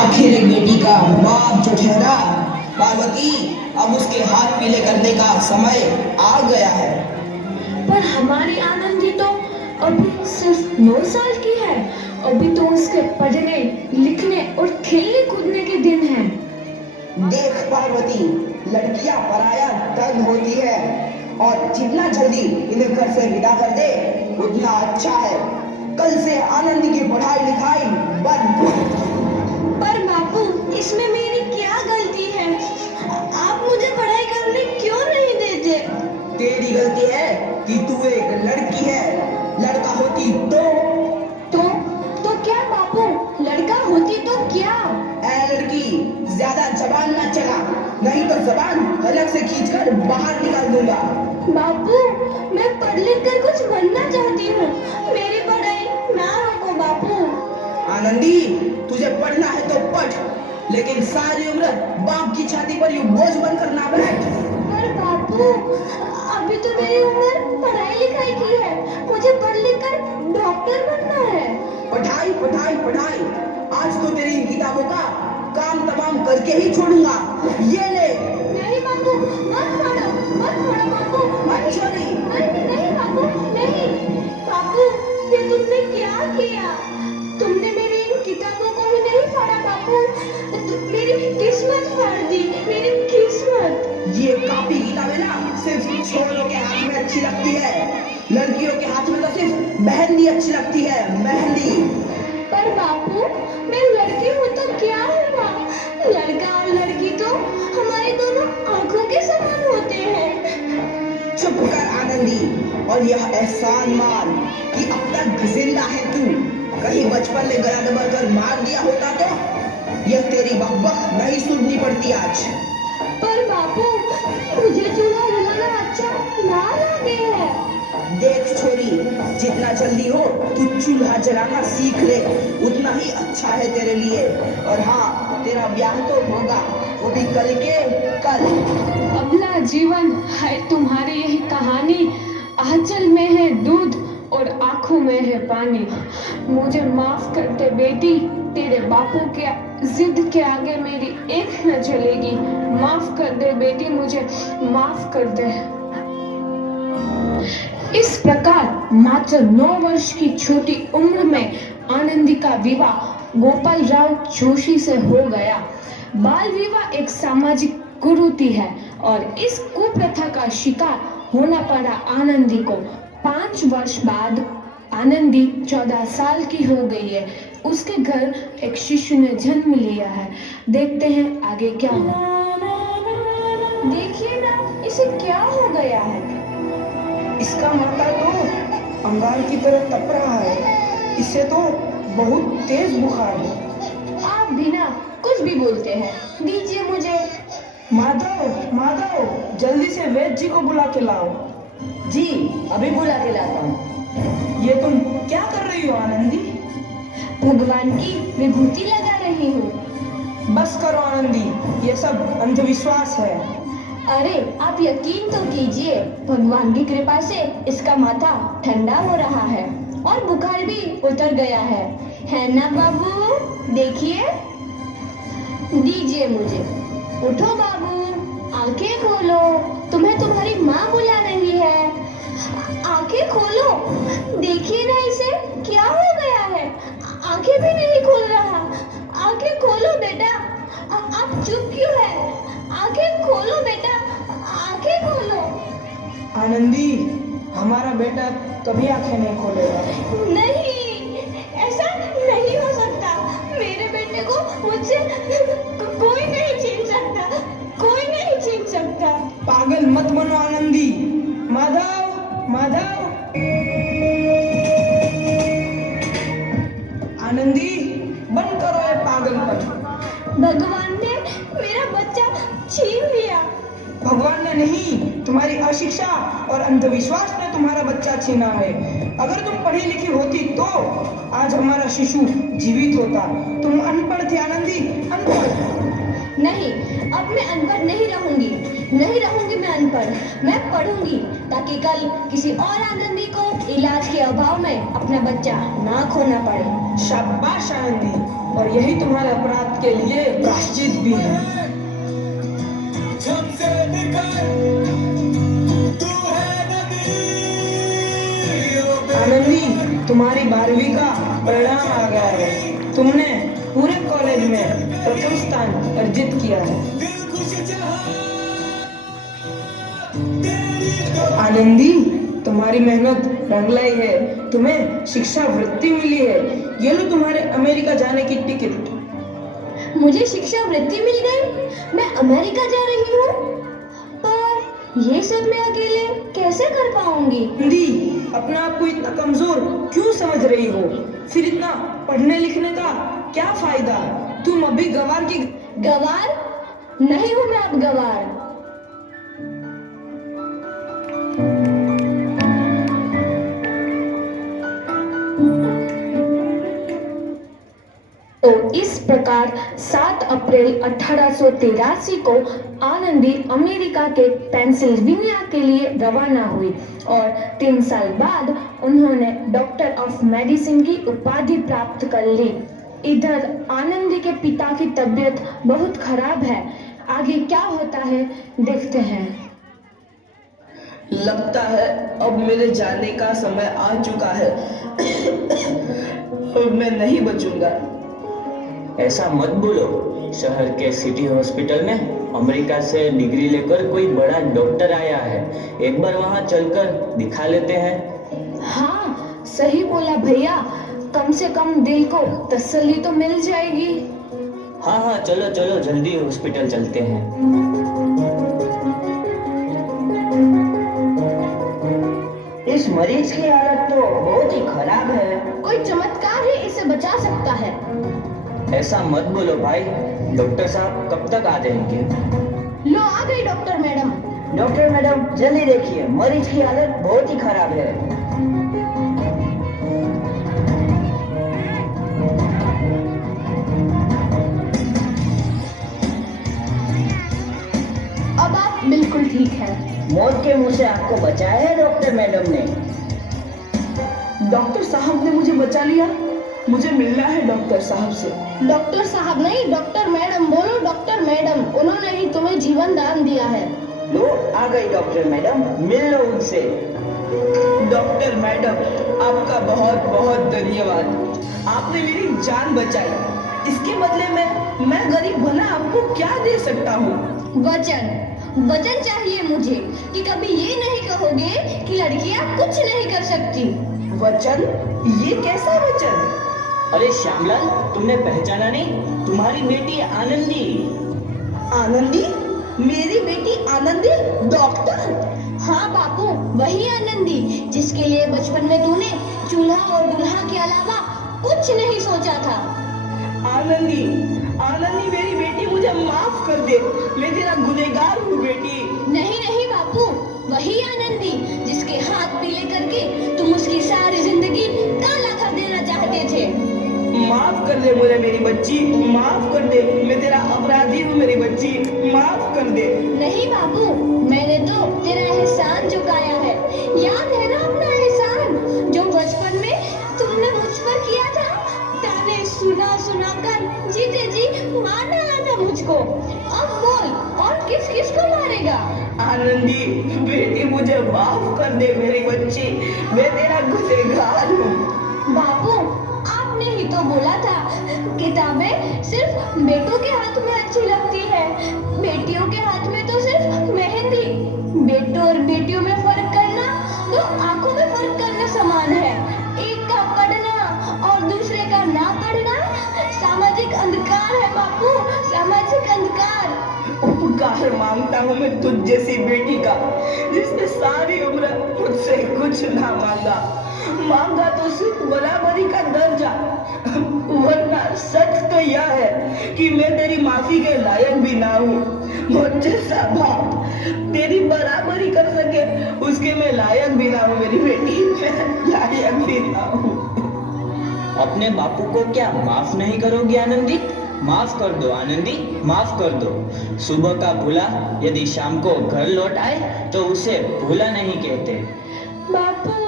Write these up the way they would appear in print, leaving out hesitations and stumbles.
आखिर एक बेटी का बाप जो ठहरा, पार्वती अब उसके हाथ पीले करने का समय आ गया है। पर हमारी आनंदी तो अभी सिर्फ 9 साल की है। अभी तो उसके पढ़ने लिखने और खेलने कूदने के दिन हैं। देख पार्वती, लड़कियां पराया धन होती है और जितना जल्दी इन्हें घर से विदा कर दे उतना अच्छा है। कल से आनंद की पढ़ाई लिखाई बंद। पर बापू, इसमें मेरी क्या गलती है? आप मुझे पढ़ाई करने क्यों नहीं देते? तेरी गलती है कि तू एक लड़की है। लड़का होती तो क्या बापू? लड़का होती तो क्या? ऐ लड़की, ज्यादा जबान ना चला, नहीं तो जबान हलक से खींचकर बाहर निकाल दूंगा। बापू, मैं पढ़ लिख कर कुछ बनना चाहती हूँ। मेरी पढ़ाई ना रोको बापू। आनंदी, तुझे पढ़ना है तो पढ़, लेकिन सारी उम्र बाप की छाती पर यूं बोझ बनकर ना बैठ। पर बापू, अभी तो मेरी उम्र पढ़ाई लिखाई की है। मुझे पढ़ लिख कर डॉक्टर बनना है। पढ़ाई पढ़ाई पढ़ाई, आज तो तेरी इन किताबों का काम तमाम करके ही छोड़ूंगा। ये ले। नहीं बापू, मत छोड़ो बापू। मत छोड़ी। नहीं बापू, नहीं। बापू, ये तुमने क्या किया? तुमने मेरी इन किताबों को ही नहीं फाड़ा बापू। मेरी किस्मत फाड़ दी, मेरी किस्मत। ये कापी किताबें ना सिर्फ छोरों के हाथ में अच्छी लगती है, लड़कियों के हाथ में तो सिर्फ मेहंदी अच्छी लगती है, मेहंदी। पर बापू, मैं लड़की हूँ तो क्या हुआ? लड़का और लड़की तो हमारी दोनों आंखों के समान होते हैं। चुप कर आनंदी, और यह एहसान मान कि अब तक जिंदा है तू। कहीं बचपन में गला दबाकर मार दिया होता तो यह तेरी बकबक नहीं सुननी पड़ती आज। पर बापू, मुझे चूल्हा जलाना अच्छा ना लगे है। देख छोरी, जितना जल्दी हो तू चूल्हा जलाना सीख ले, उतना ही अच्छा है तेरे लिए। और हाँ, तेरा ब्याह तो होगा, वो भी कल के कल। अबला जीवन है तुम्हारी यही कहानी। आंचल में है दूध और आंखों में है पानी। मुझे माफ कर दे बेटी, तेरे बापू के जिद के आगे मेरी एक न चलेगी। माफ कर दे बेटी, मुझे माफ कर दे। इस प्रकार मात्र 9 वर्ष की छोटी उम्र में आनंदी का विवाह गोपाल राव जोशी से हो गया। बाल विवाह एक सामाजिक कुरीति है और इस कुप्रथा का शिकार होना पड़ा आनंदी को। 5 वर्ष बाद आनंदी 14 साल की हो गई है। उसके घर एक शिशु ने जन्म लिया है। देखते हैं आगे क्या हो। देखिए ना, इसे क्या हो गया है? इसका माथा तो अंगार की तरह तप रहा है। इसे तो बहुत तेज बुखार है। आप बिना कुछ भी बोलते हैं। दीजिए मुझे। माधव, माधव, जल्दी से वैद्य जी को बुला के लाओ। जी, अभी बुला के लाता हूँ। ये तुम क्या कर रही हो आनंदी? भगवान की विभूति लगा रही हूँ। बस करो आनंदी, ये सब अंधविश्वास है। अरे आप यकीन तो कीजिए, भगवान की कृपा से इसका माथा ठंडा हो रहा है और बुखार भी उतर गया है ना बाबू? देखिए। दीजिए मुझे। उठो बाबू, आंखें खोलो, तुम्हें तुम्हारी माँ बुला रही है। आंखें खोलो, देखिए ना इसे क्या हो गया है। आंखें भी नहीं खोल रहा। आंखें खोलो बेटा। आप चुप क्यों है? आंखें खोलो बेटा, आंखें खोलो। आनंदी, हमारा बेटा कभी आंखें नहीं खोलेगा। नहीं, ऐसा नहीं हो सकता। मेरे बेटे को मुझसे कोई नहीं छीन सकता, कोई नहीं छीन सकता। पागल मत बनो आनंदी। माधव, माधव। आनंदी, बंद करो ये पागलपन। भगवान ने मेरा बच्चा छीन लिया। भगवान ने नहीं, तुम्हारी अशिक्षा और अंधविश्वास ने तुम्हारा बच्चा छीना है। अगर तुम पढ़ी लिखी होती तो आज हमारा शिशु जीवित होता। तुम अनपढ़ थी आनंदी, अनपढ़। नहीं, अब मैं अनपढ़ नहीं रहूंगी। नहीं रहूंगी मैं अनपढ़। मैं पढ़ूंगी ताकि कल किसी और आनंदी को इलाज के अभाव में अपना बच्चा ना खोना पड़े। शाबाश आनंदी, और यही तुम्हारे अपराध के लिए प्रायश्चित भी है। आनंदी, तुम्हारी 12वीं का परिणाम आ गया है। तुमने पूरे कॉलेज में प्रथम स्थान अर्जित किया है। आनंदी, तुम्हारी मेहनत रंग लाई है। तुम्हें शिक्षा वृत्ति मिली है। ये लो तुम्हारे अमेरिका जाने की टिकट। मुझे शिक्षा वृत्ति मिल गई, मैं अमेरिका जा रही हूँ। पर ये सब मैं अकेले कैसे कर पाऊंगी? आनंदी, अपना आप को इतना कमजोर क्यों समझ रही हो? फिर इतना पढ़ने लिखने का क्या फायदा? तुम अभी गवार की गवार नहीं हूँ मैं अब गवार। तो इस प्रकार 7 अप्रैल 1883 को आनंदी अमेरिका के पेंसिल्वेनिया के लिए रवाना हुई और 3 साल बाद उन्होंने डॉक्टर ऑफ मेडिसिन की उपाधि प्राप्त कर ली। इधर आनंदी के पिता की तबीयत बहुत खराब है। आगे क्या होता है देखते हैं। लगता है अब मेरे जाने का समय आ चुका है। अब मैं नहीं बचूंगा। ऐसा मत बोलो। शहर के सिटी हॉस्पिटल में अमेरिका से डिग्री लेकर कोई बड़ा डॉक्टर आया है। एक बार वहां चलकर दिखा लेते हैं। हाँ, सही बोला भैया। कम से कम दिल को तसल्ली तो मिल जाएगी। हाँ हाँ, चलो चलो जल्दी हॉस्पिटल चलते हैं। इस मरीज की हालत तो बहुत ही खराब है। कोई चमत्कार ही इसे बचा सकता है। ऐसा मत बोलो भाई। डॉक्टर साहब कब तक आ जाएंगे? लो आ गई डॉक्टर मैडम। डॉक्टर मैडम जल्दी देखिए, मरीज की हालत बहुत ही खराब है। अब आप बिल्कुल ठीक हैं। मौत के मुंह से आपको बचाया है डॉक्टर मैडम ने। डॉक्टर साहब ने मुझे बचा लिया। मुझे मिलना है डॉक्टर साहब से। डॉक्टर साहब नहीं, डॉक्टर मैडम बोलो। डॉक्टर मैडम, उन्होंने ही तुम्हें जीवन दान दिया है। लो आ गई डॉक्टर मैडम, मिल लो उनसे। डॉक्टर मैडम, आपका बहुत बहुत धन्यवाद। आपने मेरी जान बचाई। इसके बदले में मैं गरीब भला आपको क्या दे सकता हूँ? वचन चाहिए मुझे कि कभी ये नहीं कहोगे कि लड़कियां कुछ नहीं कर सकती। वचन? ये कैसा वचन? अरे श्यामलाल, तुमने पहचाना नहीं? तुम्हारी बेटी आनंदी। आनंदी? मेरी बेटी आनंदी डॉक्टर? हाँ बापू, वही आनंदी जिसके लिए बचपन में तूने चूल्हा और दूल्हा के अलावा कुछ नहीं सोचा था। आनंदी, आनंदी मेरी बेटी, मुझे माफ कर दे। मैं तेरा गुनहगार हूँ बेटी। नहीं नहीं बापू, वही आनंदी जिसके हाथ पीले करके तुम उसकी सारी जिंदगी काला कर देना चाहते थे। माफ कर दे मुझे मेरी बच्ची, माफ कर दे। मैं तेरा अपराधी हूँ मेरी बच्ची, माफ कर दे। नहीं बाबू, मैंने तो तेरा एहसान चुकाया है। याद है ना अपना एहसान जो बचपन में तुमने मुझ पर किया था? ताने सुना सुना कर जीते जी मार डाला था मुझको। अब बोल, और किस किस को मारेगा? आनंदी बेटी, मुझे माफ कर दे मेरी बच्ची। मैं तेरा गुनहगार हूँ। बाबू, आपने ही तो बोला था किताबें सिर्फ बेटों के हाथ में अच्छी लगती है, बेटियों के हाथ में तो सिर्फ मेहंदी। बेटों और बेटियों में फर्क करना तो आंखों में फर्क करना समान है। एक का पढ़ना और दूसरे का ना पढ़ना सामाजिक अंधकार है बापू, सामाजिक अंधकार। उपकार मांगता हूँ मैं तुझ जैसी बेटी का, जिसने सारी उम्र मुझसे कुछ ना मांगा तो सिर्फ बराबरी का दर्जा। वरना सच तो यह है कि मैं तेरी माफी के लायक भी ना हूँ। मुझ जैसा बाप तेरी बराबरी कर सके उसके मैं लायक भी ना हूँ मेरी बेटी, मैं लायक भी ना हूँ। अपने बापू को क्या माफ नहीं करोगी आनंदी? माफ कर दो आनंदी, माफ कर दो। सुबह का भूला यदि शाम को घर लौट आए तो उसे भूला नहीं कहते। बापू।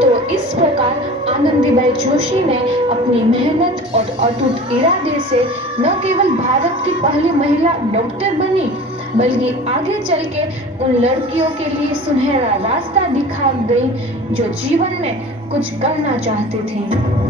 तो इस प्रकार आनंदीबाई जोशी ने अपनी मेहनत और अटूट इरादे से न केवल भारत की पहली महिला डॉक्टर बनी, बल्कि आगे चल के उन लड़कियों के लिए सुनहरा रास्ता दिखा गई जो जीवन में कुछ करना चाहती थीं।